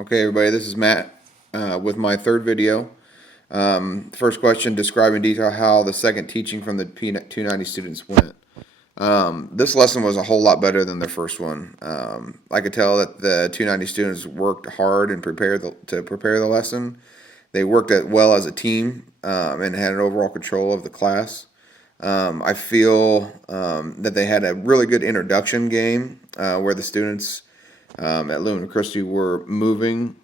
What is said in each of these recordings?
Okay, everybody, this is Matt with my third video. First question, describe in detail how the second teaching from the P290 students went. This lesson was a whole lot better than the first one. I could tell that the 290 students worked hard and to prepare the lesson. They worked well as a team and had an overall control of the class. I feel that they had a really good introduction game where the students at Lumina Christi were moving,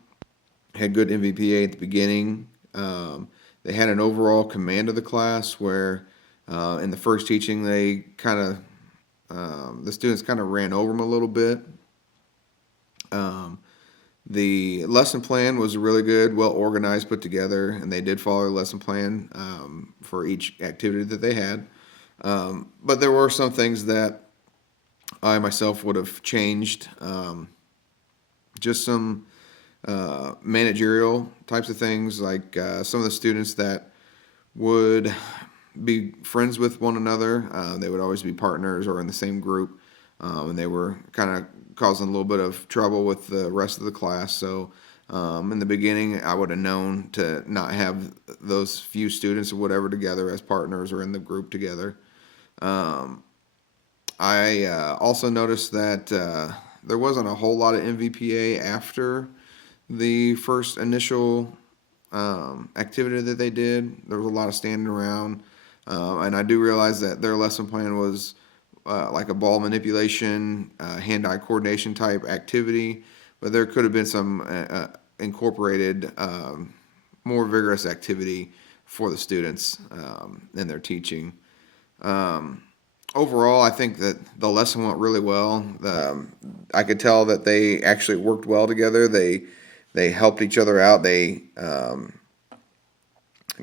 had good MVPA at the beginning. They had an overall command of the class where in the first teaching they the students kind of ran over them a little bit. The lesson plan was really good, well organized, put together, and they did follow the lesson plan for each activity that they had. But there were some things that I myself would have changed. Just some managerial types of things, like some of the students that would be friends with one another. They would always be partners or in the same group, and they were kind of causing a little bit of trouble with the rest of the class. So in the beginning, I would have known to not have those few students or whatever together as partners or in the group together. I also noticed that there wasn't a whole lot of MVPA after the first initial activity that they did. There was a lot of standing around, and I do realize that their lesson plan was like a ball manipulation, hand-eye coordination type activity, but there could have been some incorporated more vigorous activity for the students in their teaching. Overall, I think that the lesson went really well. I could tell that they actually worked well together. They helped each other out. They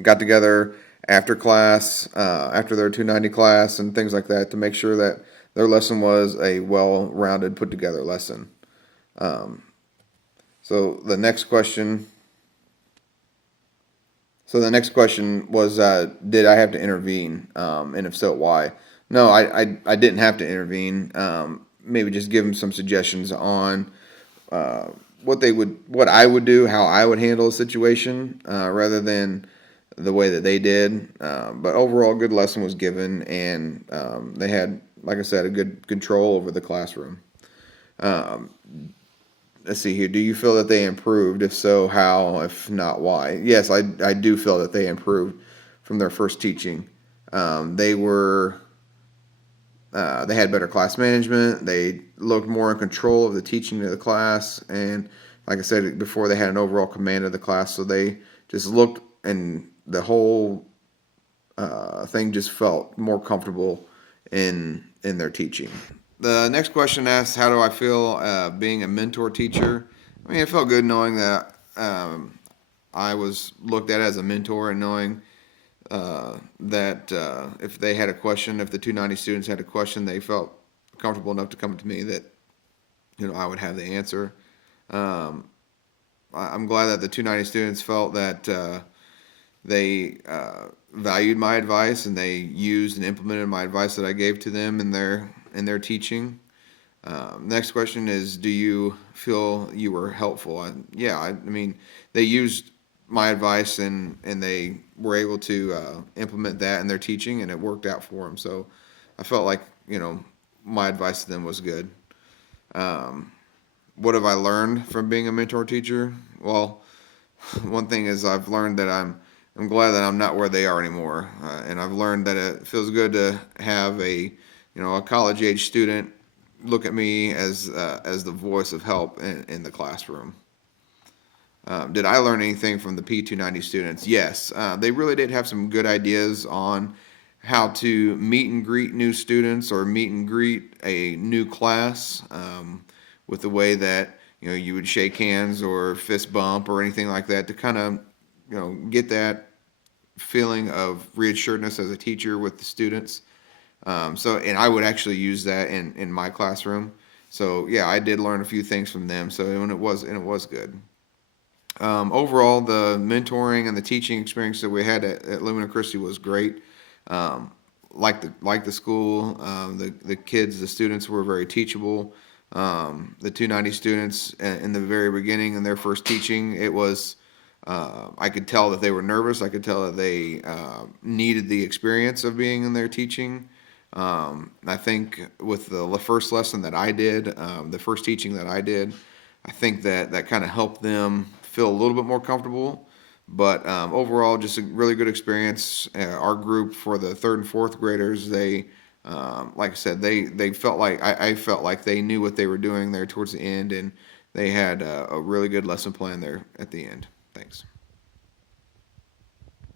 got together after class, after their 290 class, and things like that to make sure that their lesson was a well-rounded, put-together lesson. So the next question. Was, did I have to intervene? And if so, why? No, I didn't have to intervene. Maybe just give them some suggestions on what I would do, how I would handle a situation, rather than the way that they did. But overall, good lesson was given, and they had, like I said, a good control over the classroom. Let's see here. Do you feel that they improved? If so, how? If not, why? Yes, I do feel that they improved from their first teaching. They had better class management. They looked more in control of the teaching of the class, and like I said before, they had an overall command of the class. So they just looked, and the whole thing just felt more comfortable in their teaching. The next question asks, how do I feel being a mentor teacher? I mean, it felt good knowing that I was looked at as a mentor, and knowing that if they had a question, if the 290 students had a question, they felt comfortable enough to come to me that I would have the answer. I'm glad that the 290 students felt that they valued my advice, and they used and implemented my advice that I gave to them in their teaching. Next question is, do you feel you were helpful? Yeah, I mean, they used my advice, and they were able to implement that in their teaching, and it worked out for them. So I felt like my advice to them was good. What have I learned from being a mentor teacher? Well, one thing is I've learned that I'm glad that I'm not where they are anymore, and I've learned that it feels good to have a college age student look at me as the voice of help in the classroom. Did I learn anything from the P290 students? Yes, they really did have some good ideas on how to meet and greet new students, or meet and greet a new class, with the way that you would shake hands or fist bump or anything like that, to kind of get that feeling of reassuredness as a teacher with the students. And I would actually use that in my classroom. So yeah, I did learn a few things from them. So and it was good. Overall, the mentoring and the teaching experience that we had at Lumina Christi was great. Like the school, the kids, the students were very teachable. the 290 students in the very beginning in their first teaching. It was, I could tell that they were nervous. I could tell that they needed the experience of being in their teaching. I think with the first lesson that I did, the first teaching that I did, I think that kind of helped them feel a little bit more comfortable. But overall, just a really good experience. Our group for the third and fourth graders, they, like I said, they felt like I felt like they knew what they were doing there towards the end, and they had a really good lesson plan there at the end. Thanks.